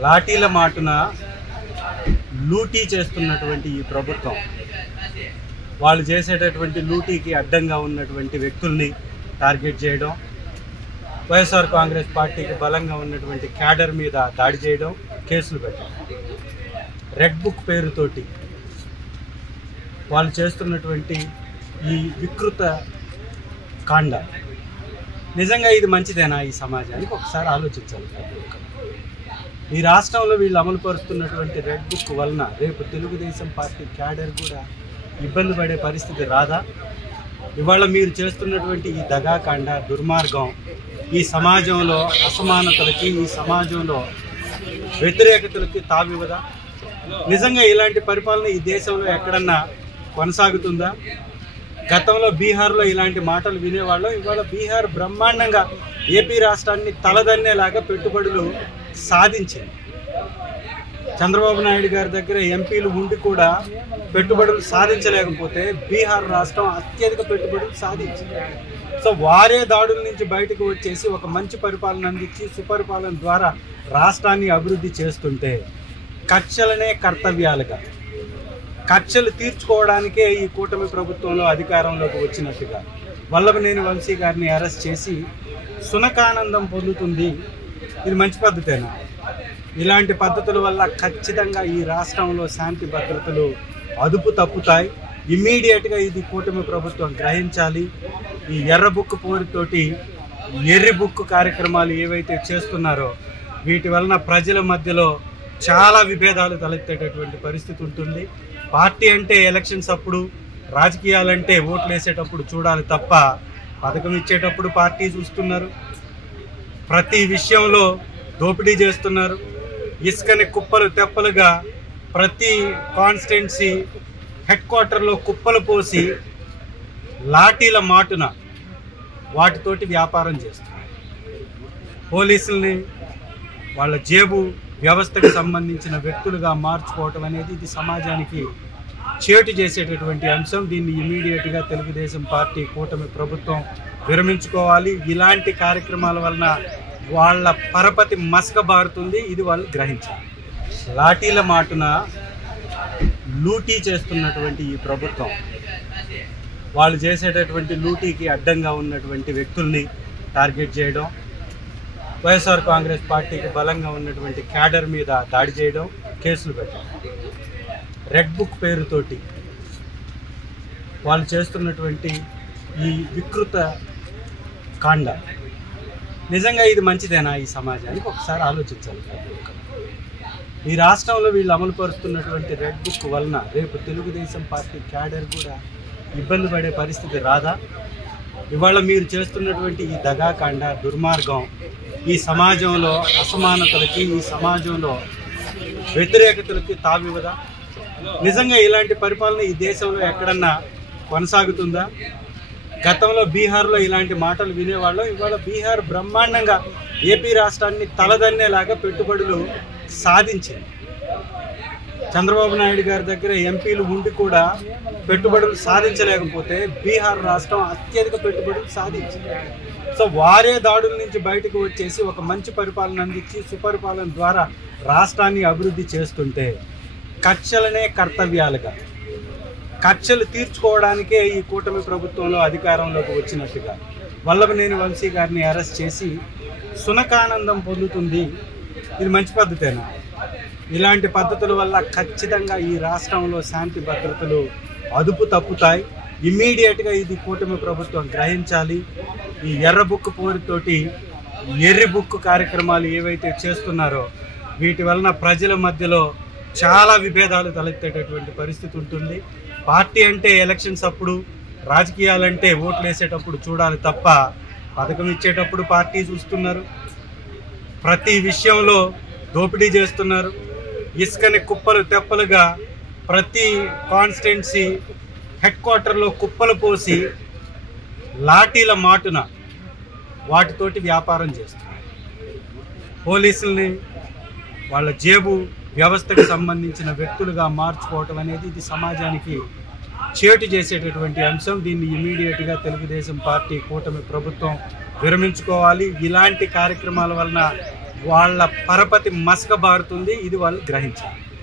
లాఠీల మాటున లూటీ చేస్తున్నటువంటి ఈ ప్రభుత్వం వాళ్ళు చేసేటటువంటి లూటీకి అడ్డంగా ఉన్నటువంటి వ్యక్తుల్ని టార్గెట్ చేయడం, వైఎస్ఆర్ కాంగ్రెస్ పార్టీకి బలంగా ఉన్నటువంటి క్యాడర్ మీద దాడి చేయడం, కేసులు పెట్టడం, రెడ్ బుక్ పేరుతోటి వాళ్ళు చేస్తున్నటువంటి ఈ వికృత కాండ నిజంగా ఇది మంచిదేనా? ఈ సమాజానికి ఒకసారి ఆలోచించాలి. ఈ రాష్ట్రంలో వీళ్ళు అమలు పరుస్తున్నటువంటి రెడ్ బుక్ వలన రేపు తెలుగుదేశం పార్టీ క్యాడర్ కూడా ఇబ్బంది పడే పరిస్థితి రాదా? ఇవాళ మీరు చేస్తున్నటువంటి ఈ దగాకాండ, దుర్మార్గం ఈ సమాజంలో అసమానతలకి, ఈ సమాజంలో వ్యతిరేకతలకి తావివ్వదా? నిజంగా ఇలాంటి పరిపాలన ఈ దేశంలో ఎక్కడన్నా కొనసాగుతుందా? గతంలో బీహార్లో ఇలాంటి మాటలు వినేవాళ్ళం. ఇవాళ బీహార్ బ్రహ్మాండంగా ఏపీ రాష్ట్రాన్ని తలదన్నేలాగా పెట్టుబడులు సాధించింది. చంద్రబాబు నాయుడు గారి దగ్గర ఎంపీలు ఉండి కూడా పెట్టుబడులు సాధించలేకపోతే బీహార్ రాష్ట్రం అత్యధిక పెట్టుబడులు సాధించింది. సో వారే దాడుల నుంచి బయటకు వచ్చేసి ఒక మంచి పరిపాలన అందించి సుపరిపాలన ద్వారా రాష్ట్రాన్ని అభివృద్ధి చేస్తుంటే కక్షలనే కర్తవ్యాలుగా, కక్షలు తీర్చుకోవడానికే ఈ కూటమి ప్రభుత్వంలో అధికారంలోకి వచ్చినట్టుగా వల్లభనేని వంశీ గారిని అరెస్ట్ చేసి సునకానందం పొందుతుంది. ఇది మంచి పద్ధతేనా? ఇలాంటి పద్ధతుల వల్ల ఖచ్చితంగా ఈ రాష్ట్రంలో శాంతి భద్రతలు అదుపు తప్పుతాయి. ఇమ్మీడియట్గా ఇది కూటమి ప్రభుత్వం గ్రహించాలి. ఈ ఎర్ర బుక్ పోరుతోటి ఎర్రి బుక్ కార్యక్రమాలు ఏవైతే చేస్తున్నారో వీటి వలన ప్రజల మధ్యలో చాలా విభేదాలు తలెత్తేటటువంటి పరిస్థితి ఉంటుంది. పార్టీ అంటే ఎలక్షన్స్ అప్పుడు, రాజకీయాలంటే ఓట్లు వేసేటప్పుడు చూడాలి తప్ప పథకం ఇచ్చేటప్పుడు పార్టీ చూస్తున్నారు. ప్రతి విషయంలో దోపిడీ చేస్తున్నారు. ఇసుకని కుప్పలు తెప్పలుగా ప్రతి కాన్స్టిట్యున్సీ హెడ్ క్వార్టర్లో కుప్పలు పోసి లాఠీల మాటున వాటితోటి వ్యాపారం చేస్తున్నారు. పోలీసుల్ని వాళ్ళ జేబు వ్యవస్థకు సంబంధించిన వ్యక్తులుగా మార్చుకోవటం అనేది ఇది సమాజానికి చేటు చేసేటటువంటి అంశం. దీన్ని ఇమీడియట్గా తెలుగుదేశం పార్టీ కూటమి ప్రభుత్వం విరమించుకోవాలి. ఇలాంటి కార్యక్రమాల వలన వాళ్ళ పరపతి మసకబారుతుంది. ఇది వాళ్ళు గ్రహించాలి. లాఠీల మాటున లూటీ చేస్తున్నటువంటి ఈ ప్రభుత్వం వాళ్ళు చేసేటటువంటి లూటీకి అడ్డంగా ఉన్నటువంటి వ్యక్తుల్ని టార్గెట్ చేయడం, వైఎస్ఆర్ కాంగ్రెస్ పార్టీకి బలంగా ఉన్నటువంటి క్యాడర్ మీద దాడి చేయడం, కేసులు పెట్టడం, రెడ్ బుక్ పేరుతోటి వాళ్ళు చేస్తున్నటువంటి ఈ వికృత కాండ నిజంగా ఇది మంచిదేనా? ఈ సమాజానికి ఒకసారి ఆలోచించాలి. ఈ రాష్ట్రంలో వీళ్ళు అమలు పరుస్తున్నటువంటి రెడ్ బుక్ వలన రేపు తెలుగుదేశం పార్టీ క్యాడర్ కూడా ఇబ్బంది పడే పరిస్థితి రాదా? ఇవాళ మీరు చేస్తున్నటువంటి ఈ దగాకాండ, దుర్మార్గం ఈ సమాజంలో అసమానతలకి, ఈ సమాజంలో వ్యతిరేకతలకి తావివ్వదా? నిజంగా ఇలాంటి పరిపాలన ఈ దేశంలో ఎక్కడన్నా కొనసాగుతుందా? గతంలో బీహార్లో ఇలాంటి మాటలు వినేవాళ్ళం. ఇవాళ బీహార్ బ్రహ్మాండంగా ఏపీ రాష్ట్రాన్ని తలదన్నేలాగా పెట్టుబడులు సాధించింది. చంద్రబాబు నాయుడు గారి దగ్గర ఎంపీలు ఉండి కూడా పెట్టుబడులు సాధించలేకపోతే బీహార్ రాష్ట్రం అత్యధిక పెట్టుబడులు సాధించింది. సో వారే దాడుల నుంచి బయటకు వచ్చేసి ఒక మంచి పరిపాలన అందించి సుపరిపాలన ద్వారా రాష్ట్రాన్ని అభివృద్ధి చేస్తుంటే కక్షలనే కర్తవ్యాలుగా, కక్షలు తీర్చుకోవడానికే ఈ కూటమి ప్రభుత్వంలో అధికారంలోకి వచ్చినట్టుగా వల్లభనేని వంశీ గారిని అరెస్ట్ చేసి సునకానందం పొందుతుంది. ఇది మంచి పద్ధతేనా? ఇలాంటి పద్ధతుల వల్ల ఖచ్చితంగా ఈ రాష్ట్రంలో శాంతి భద్రతలు అదుపు తప్పుతాయి. ఇమ్మీడియట్గా ఇది కూటమి ప్రభుత్వం గ్రహించాలి. ఈ ఎర్ర బుక్ పోరుతోటి ఎర్రి బుక్ కార్యక్రమాలు ఏవైతే చేస్తున్నారో వీటి వలన ప్రజల మధ్యలో చాలా విభేదాలు తలెత్తేటటువంటి పరిస్థితి ఉంటుంది. పార్టీ అంటే ఎలక్షన్స్ అప్పుడు, రాజకీయాలంటే ఓట్లు వేసేటప్పుడు చూడాలి తప్ప పథకం ఇచ్చేటప్పుడు పార్టీ చూస్తున్నారు. ప్రతి విషయంలో దోపిడీ చేస్తున్నారు. ఇసుకని కుప్పలు తెప్పలుగా ప్రతి కాన్స్టిట్యున్సీ హెడ్ క్వార్టర్లో కుప్పలు పోసి లాఠీల మాటున వాటితోటి వ్యాపారం చేస్తున్నారు. పోలీసుల్ని వాళ్ళ జేబు వ్యవస్థకు సంబంధించిన వ్యక్తులుగా మార్చుకోవటం అనేది ఇది సమాజానికి చేటు చేసేటటువంటి అంశం. దీన్ని ఇమీడియట్గా తెలుగుదేశం పార్టీ కూటమి ప్రభుత్వం విరమించుకోవాలి. ఇలాంటి కార్యక్రమాల వలన వాళ్ళ పరపతి మసక బారుతుంది. ఇది వాళ్ళు గ్రహించాలి.